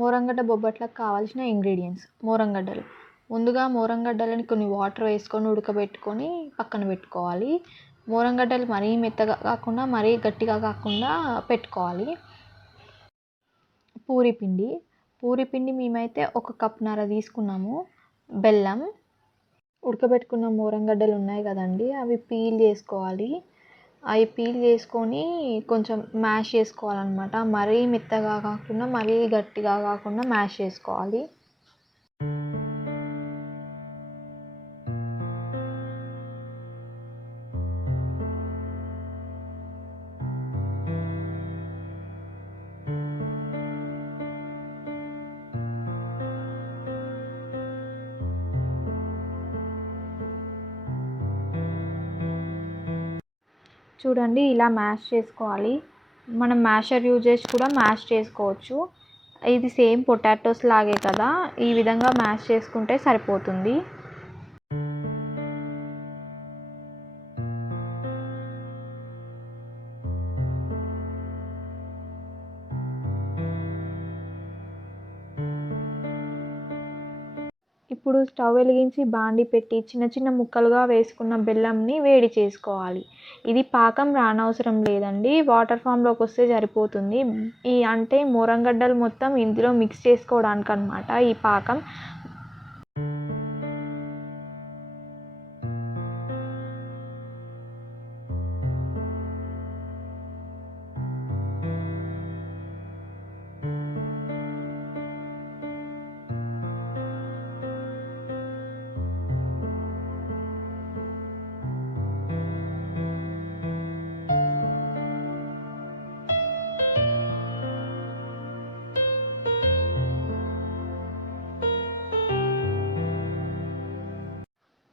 మోరంగడ్డ బొబ్బట్లకు కావాల్సిన ఇంగ్రీడియంట్స్ మోరంగడ్డలు. ముందుగా మోరంగడ్డలని కొన్ని వాటర్ వేసుకొని ఉడకబెట్టుకొని పక్కన పెట్టుకోవాలి. మోరంగడ్డలు మరీ మెత్తగా కాకుండా మరీ గట్టిగా కాకుండా పెట్టుకోవాలి. పూరి పిండి మేమైతే 1 కప్‌న్నర తీసుకున్నాము. బెల్లం, ఉడకబెట్టుకున్న మోరంగడ్డలు ఉన్నాయి కదండీ, అవి పీల్ చేసుకోవాలి. అవి పీల్ చేసుకొని కొంచెం మ్యాష్ చేసుకోవాలన్నమాట. మరీ మెత్తగా కాకుండా మరీ గట్టిగా కాకుండా మ్యాష్ చేసుకోవాలి. చూడండి, ఇలా మ్యాష్ చేసుకోవాలి. మనం మ్యాషర్ యూజ్ చేసి కూడా మ్యాష్ చేసుకోవచ్చు. ఇది సేమ్ పొటాటోస్ లాగే కదా, ఈ విధంగా మ్యాష్ చేసుకుంటే సరిపోతుంది. ఇప్పుడు స్టవ్ వెలిగించి బాండి పెట్టి చిన్న చిన్న ముక్కలుగా వేసుకున్న బెల్లంని వేడి చేసుకోవాలి. ఇది పాకం రానవసరం లేదండి, వాటర్ ఫామ్లోకి వస్తే సరిపోతుంది. అంటే మోరంగడ్డలు మొత్తం ఇందులో మిక్స్ చేసుకోవడానికి అనమాట ఈ పాకం.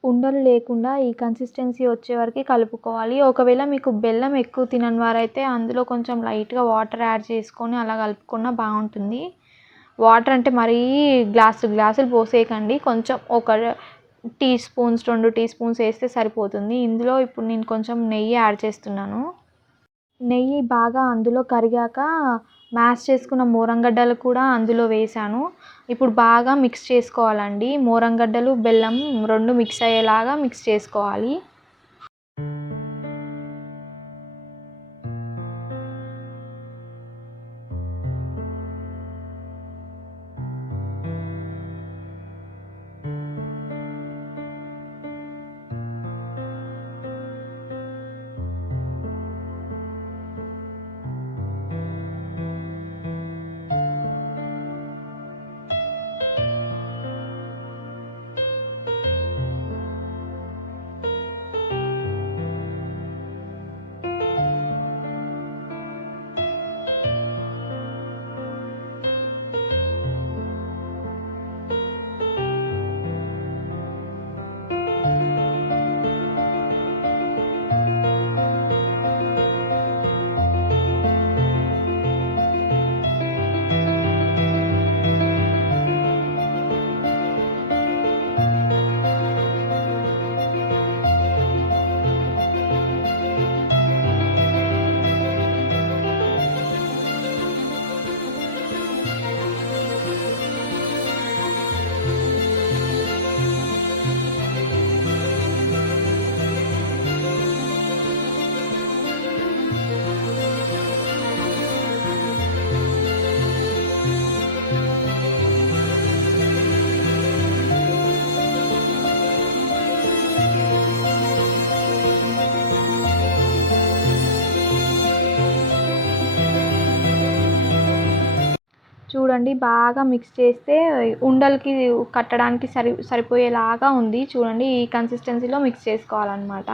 ఉండలు లేకుండా ఈ కన్సిస్టెన్సీ వచ్చే వరకు కలుపుకోవాలి. ఒకవేళ మీకు బెల్లం ఎక్కువ తినని వారైతే అందులో కొంచెం లైట్గా వాటర్ యాడ్ చేసుకొని అలా కలుపుకున్నా బాగుంటుంది. వాటర్ అంటే మరీ గ్లాసులు పోసేయకండి, కొంచెం ఒక 2 టీ స్పూన్స్ వేస్తే సరిపోతుంది. ఇందులో ఇప్పుడు నేను కొంచెం నెయ్యి యాడ్ చేస్తున్నాను. నెయ్యి బాగా అందులో కరిగాక మ్యాష్ చేసుకున్న మోరంగడ్డలు కూడా అందులో వేసాను. ఇప్పుడు బాగా మిక్స్ చేసుకోవాలండి. మోరంగడ్డలు, బెల్లం 2 మిక్స్ అయ్యేలాగా మిక్స్ చేసుకోవాలి. చూడండి, బాగా మిక్స్ చేస్తే ఉండలకి కట్టడానికి సరిపోయేలాగా ఉంది. చూడండి, ఈ కన్సిస్టెన్సీలో మిక్స్ చేసుకోవాలన్నమాట.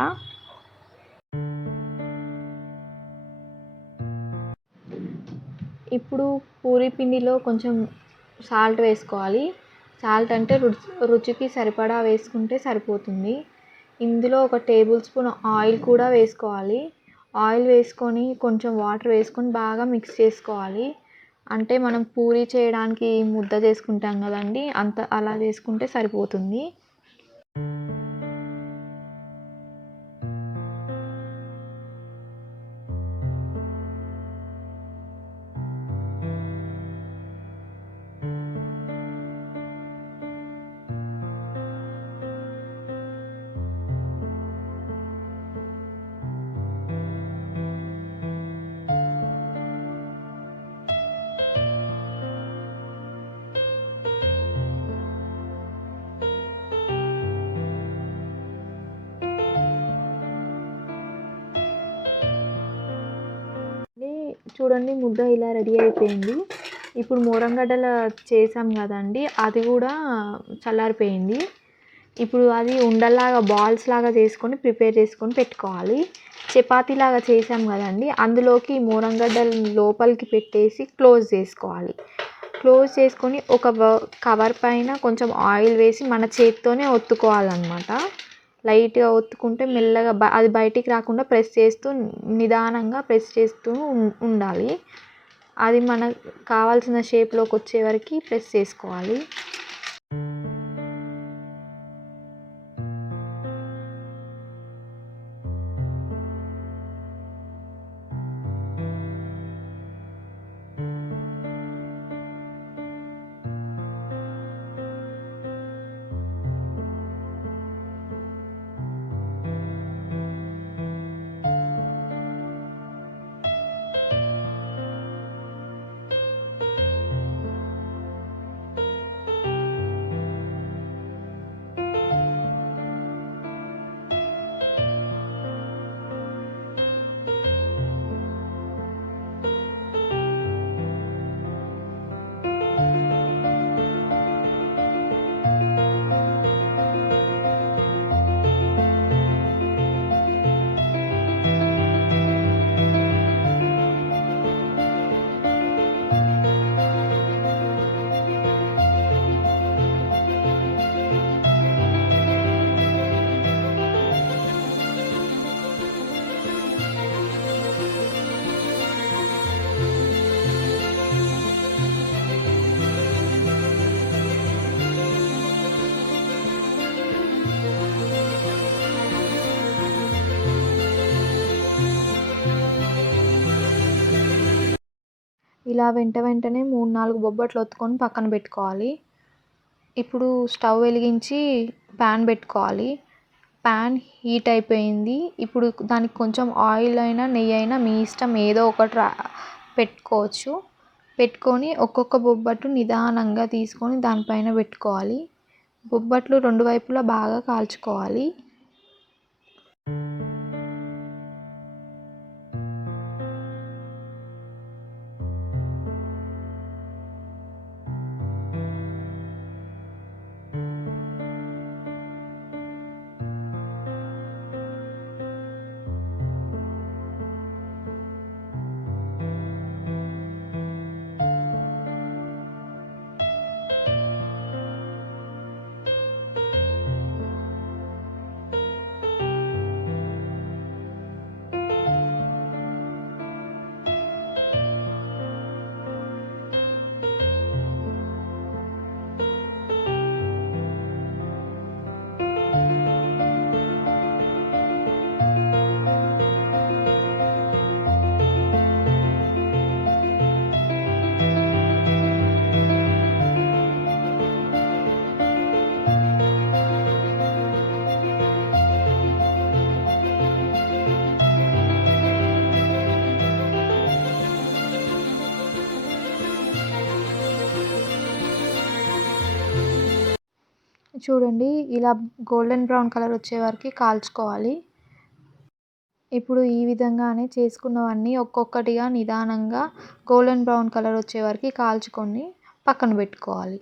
ఇప్పుడు పూరి పిండిలో కొంచెం సాల్ట్ వేసుకోవాలి. సాల్ట్ అంటే రుచికి సరిపడా వేసుకుంటే సరిపోతుంది. ఇందులో 1 టేబుల్ స్పూన్ ఆయిల్ కూడా వేసుకోవాలి. ఆయిల్ వేసుకొని కొంచెం వాటర్ వేసుకొని బాగా మిక్స్ చేసుకోవాలి. అంటే మనం పూరి చేయడానికి ముద్ద చేసుకుంటాం కదండి, అలా చేసుకుంటే సరిపోతుంది. చూడండి ముద్ద ఇలా రెడీ అయిపోయింది. ఇప్పుడు మోరంగడ్డల చేసాం కదండి, అది కూడా చల్లారిపోయింది. ఇప్పుడు అది ఉండల్లాగా బాల్స్ లాగా చేసుకొని ప్రిపేర్ చేసుకొని పెట్టుకోవాలి. చపాతీలాగా చేసాం కదండి, అందులోకి మోరంగడ్డలు లోపలికి పెట్టేసి క్లోజ్ చేసుకోవాలి. క్లోజ్ చేసుకొని ఒక కవర్ పైన కొంచెం ఆయిల్ వేసి మన చేత్తోనే ఒత్తుకోవాలన్నమాట. లైట్గా ఒత్తుకుంటే మెల్లగా అది బయటికి రాకుండా ప్రెస్ చేస్తూ నిదానంగా ప్రెస్ చేస్తూ ఉండాలి. అది మనకు కావాల్సిన షేప్లోకి వచ్చే వరకు ప్రెస్ చేసుకోవాలి. ఇలా వెంటనే 3-4 బొబ్బట్లు ఒత్తుకొని పక్కన పెట్టుకోవాలి. ఇప్పుడు స్టవ్ వెలిగించి ప్యాన్ పెట్టుకోవాలి. ప్యాన్ హీట్ అయిపోయింది. ఇప్పుడు దానికి కొంచెం ఆయిల్ అయినా నెయ్యి అయినా మీ ఇష్టం ఏదో ఒకటి పెట్టుకోవచ్చు. పెట్టుకొని ఒక్కొక్క బొబ్బట్టు నిదానంగా తీసుకొని దానిపైన పెట్టుకోవాలి. బొబ్బట్లు 2 వైపులా బాగా కాల్చుకోవాలి. చూడండి ఇలా గోల్డెన్ బ్రౌన్ కలర్ వచ్చే వరకు కాల్చుకోవాలి. ఇప్పుడు ఈ విధంగానే చేసుకున్నవన్నీ ఒక్కొక్కటిగా నిదానంగా గోల్డెన్ బ్రౌన్ కలర్ వచ్చే వరకు కాల్చుకొని పక్కన పెట్టుకోవాలి.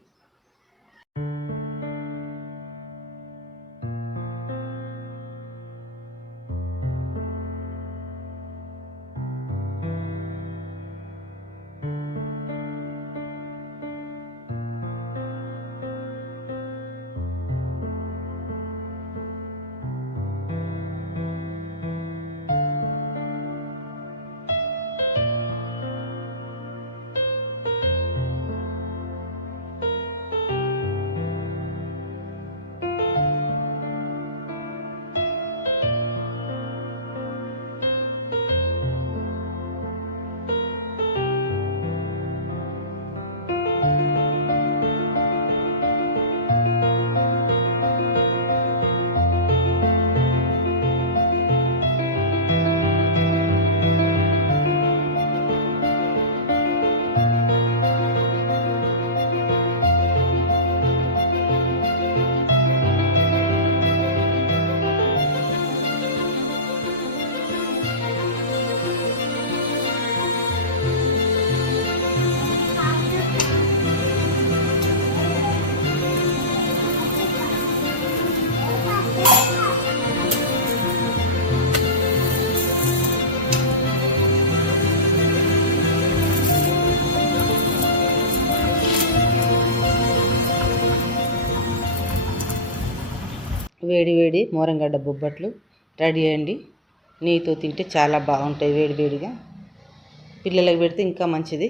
వేడి వేడి మోరంగడ్డ బొబ్బట్లు రెడీ అయ్యండి. నెయ్యితో తింటే చాలా బాగుంటాయి. వేడి వేడిగా పిల్లలకు పెడితే ఇంకా మంచిది.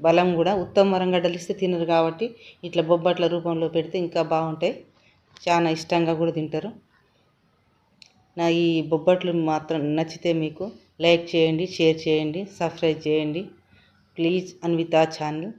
బలం కూడా. ఉత్తమ మోరంగడ్డలు ఇస్తే తినరు కాబట్టి ఇట్లా బొబ్బట్ల రూపంలో పెడితే ఇంకా బాగుంటాయి. చాలా ఇష్టంగా కూడా తింటారు. నా ఈ బొబ్బట్లు మాత్రం నచ్చితే మీకు లైక్ చేయండి, షేర్ చేయండి, సబ్స్క్రైబ్ చేయండి. Please Anvitha channel.